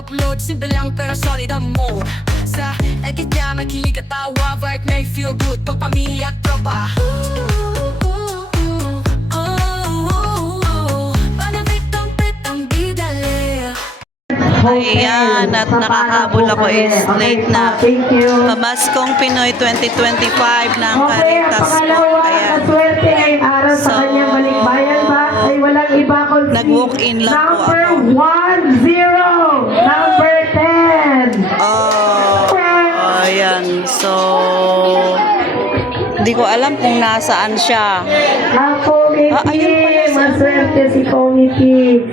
upload, simple lang pero solid ang mode. Sa edit niya makilig at tawa, vibe may feel good pag pamilya at tropa. Ayan, at nakakahabol ako is late na. Pamaskong Pinoy 2025 ng Caritas po. Ayan. So, nag-walk-in lang po ako. Number 10. Oh, ayan. So, hindi ko alam kung nasaan siya. Ang committee, ayun pala siya. maswerte si committee.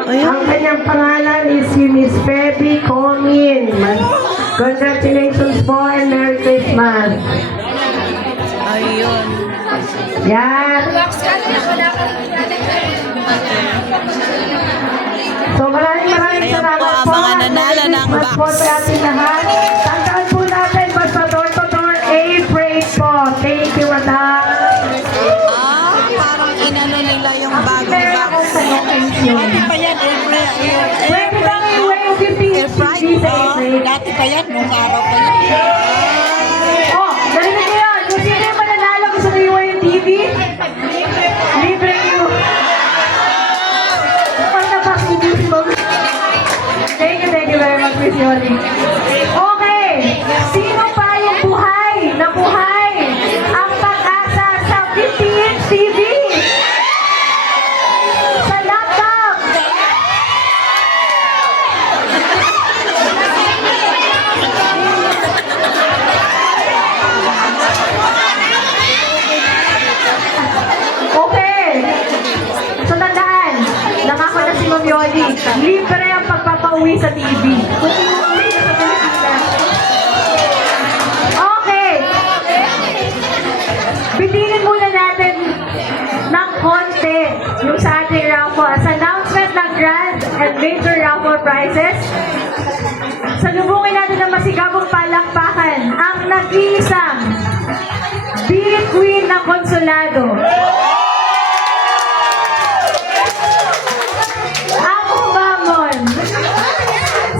Ayun. Ang kanyang pangalan is si Miss Feby Comin. Congratulations po and Merry Christmas. Ayun. Yan. So maraming Ayan salamat po ang po. mga nanalo ng Merry box. Christmas po sa ating lahat. Tandaan po natin, basta door-to-door A-Freight po. Thank you, madam. Parang inano nila yung bagong Meron box. akong tanong kayo. Pa yan, Pwede bang i-wave yung TV sa A-Freight? Dati pa yan, nung araw pa yan. Oh, narinig ko yun. Kung sino yung mananalo, gusto mo yung TV? Libre nyo. Pagkapas ni TV mo. Thank you very much, Miss Yoli. Okay, sino pa yung buhay na buhay ang pag-asa sa 50-inch TV? Sa laptop. Okay. So tandaan, nangako na si Ma'am Yoli, libre ang pagpapauwi sa TV. Kung umuwi ka sa Pilipinas. Okay. Bitingin muna natin ng konti yung sa ating raffle. As announcement ng grand and major raffle prizes, salubungin natin ng masigabong palakpakan ang nag-iisang Beauty Queen na konsulado. Ang umamon,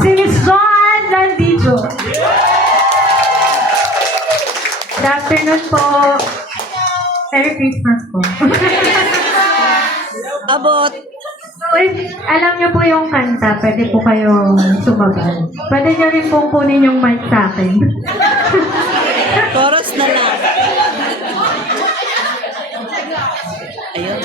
si Miss Joanne Landito. Good afternoon po. Merry Christmas po. Abot. If alam niyo po yung kanta, pwede po kayong sumagal. Pwede niyo rin pong kunin yung mic sa akin. Chorus na lang. Ayun.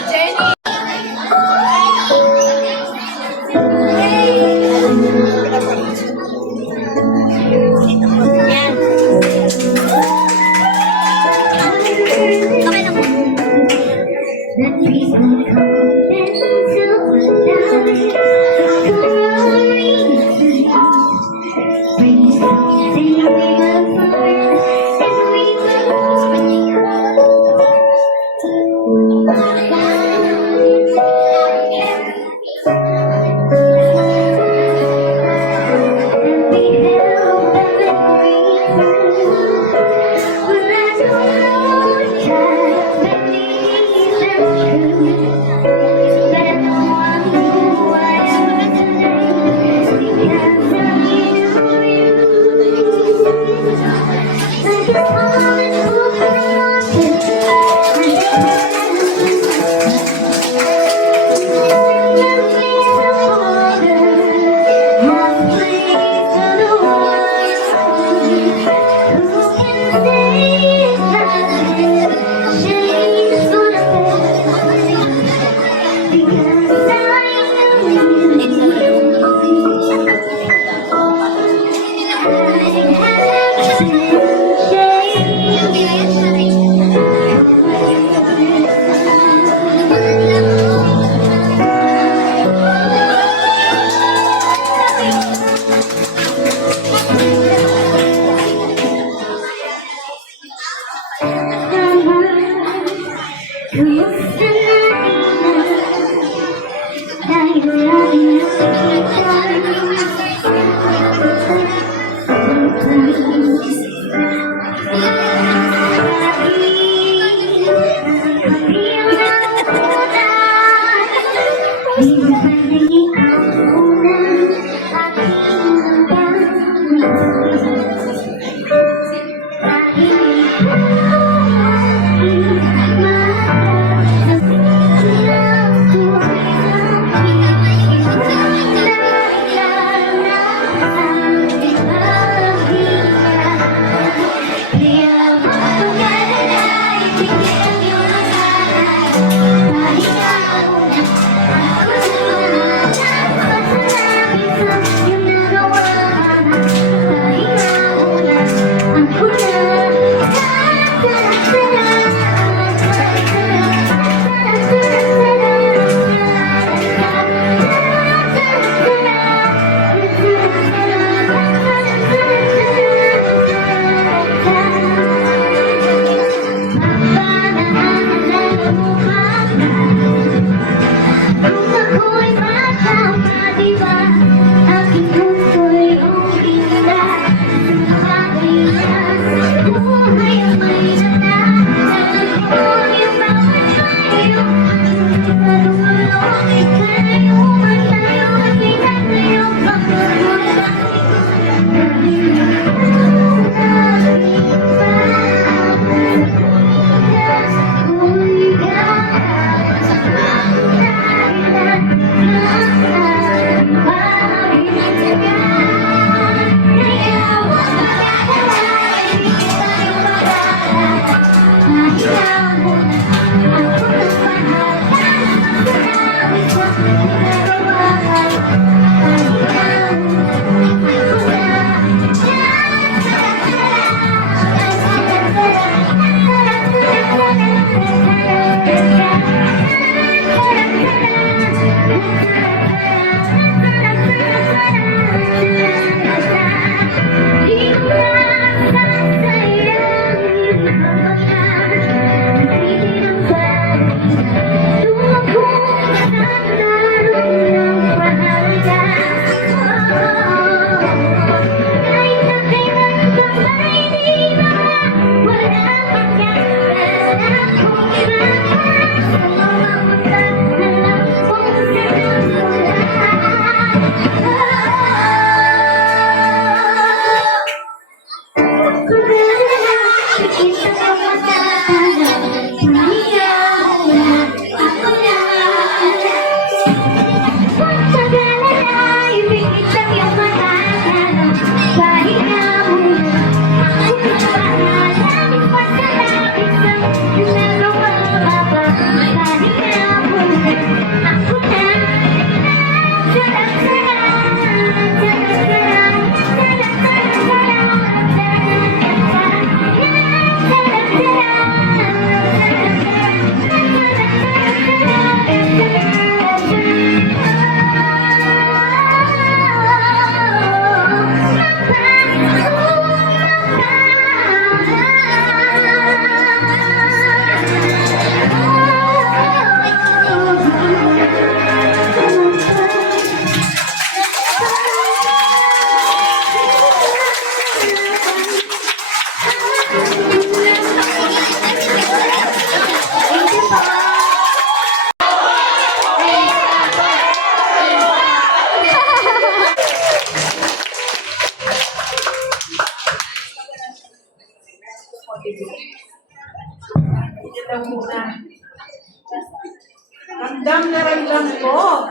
Ramdam na ramdam ko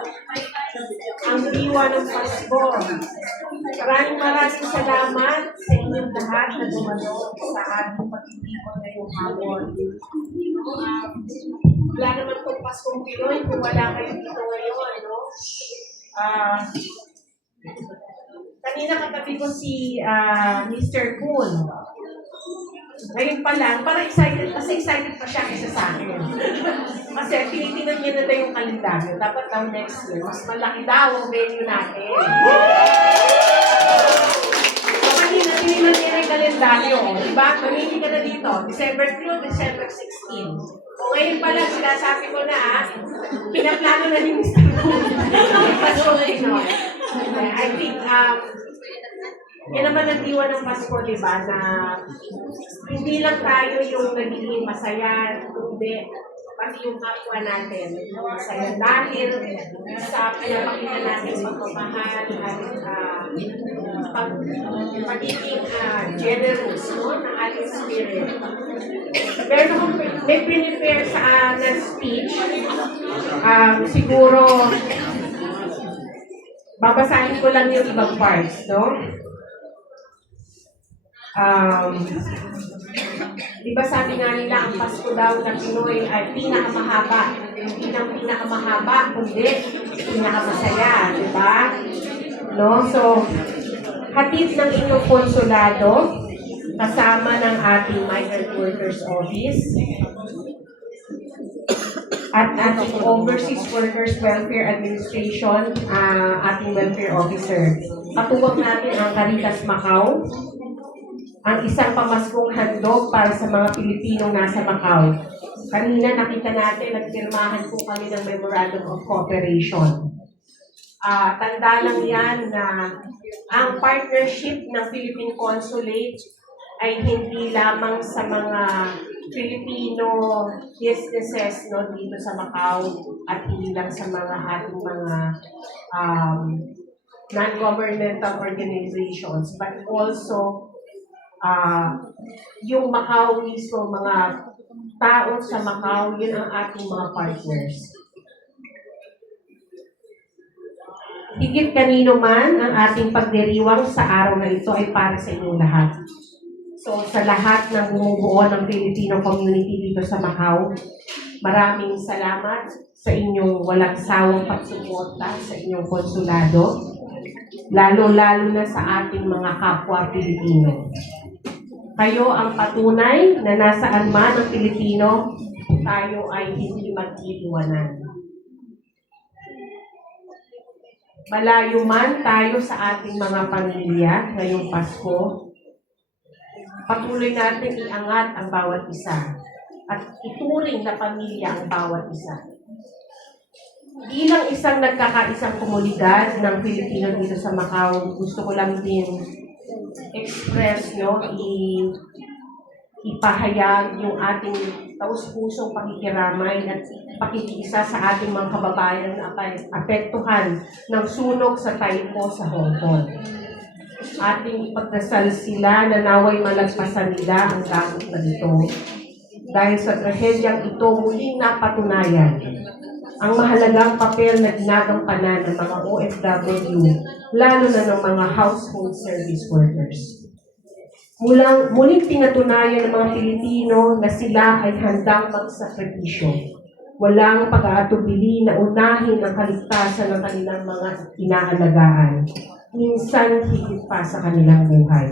ang diwa ng Pasko. Maraming salamat sa inyong lahat na dumalo sa ating pagtitipon ngayong hapon. Wala naman itong Paskong Pinoy kung wala kayo dito ngayon, no? Kanina katabi ko si Mr. Poon. Ngayon pa lang, parang excited pa siya kaysa sa akin. Kasi tinitingnan niya na daw yung kalendaryo. Dapat daw next year, mas malaki daw ang venue natin. So kanina, tinignan niya yung kalendaryo. Diba? Mamili ka na dito. December 2, December 16. O ngayon pa lang, sinasabi ko na, pinaplano na ni Mr. Poon. I think, yan naman ang diwa ng Pasko, di ba? Na hindi lang tayo yung nagiging masaya, kundi pati yung kapwa natin. Masaya dahil sa pinapakita natin pagmamahal at pagiging generous, no? Ng ating spirit. Pero kung may prepare sa na speech, siguro babasahin ko lang yung ibang parts, no? di ba sabi nga nila, ang Pasko daw ng Pinoy ay pinakamahaba. Hindi ng pinakamahaba, kundi pinakamasaya, di ba? No? So, hatid ng inyong konsulado, kasama ng ating Migrant Workers Office, at ating Overseas Workers Welfare Administration, ating welfare officer. Patuwag natin ang Caritas Macau, ang isang pamaskong handog para sa mga Pilipinong nasa Macau. Kanina nakita natin, nagpirmahan po kami ng Memorandum of Cooperation. Tanda lang yan na ang partnership ng Philippine Consulate ay hindi lamang sa mga Filipino businesses dito sa Macau at hindi lang sa mga ating mga non-governmental organizations, but also yung Macau mismo, mga tao sa Macau, yun ang ating mga partners. Higit kanino man, ang ating pagdiriwang sa araw na ito ay para sa inyong lahat. So, sa lahat ng bumubuo ng Filipino community dito sa Macau, maraming salamat sa inyong walang sawang pagsuporta sa inyong konsulado, lalo-lalo na sa ating mga kapwa Pilipino. Kayo ang patunay na nasaan man ang Pilipino, tayo ay hindi mag-iiwanan. Malayo man tayo sa ating mga pamilya ngayong Pasko, patuloy natin iangat ang bawat isa at ituring na pamilya ang bawat isa. Bilang isang nagkakaisang komunidad ng Pilipino dito sa Macau, gusto ko lang din express, ipahayag yung ating taus-pusong pakikiramay at pakikiisa sa ating mga kababayan na apektuhan ng sunog sa Taipo sa Hong Kong. Ating pagdasal sila na naway malagpasan nila ang dagok na ito. Dahil sa trahedyang ito, muling napatunayan ang mahalagang papel na ginagampanan ng mga OFW, lalo na ng mga household service workers. Muling pinatunayan ng mga Pilipino na sila ay handang magsakripisyo. Walang pag-aatubili na unahin ang kaligtasan ng kanilang mga inaalagaan, minsan higit pa sa kanilang buhay.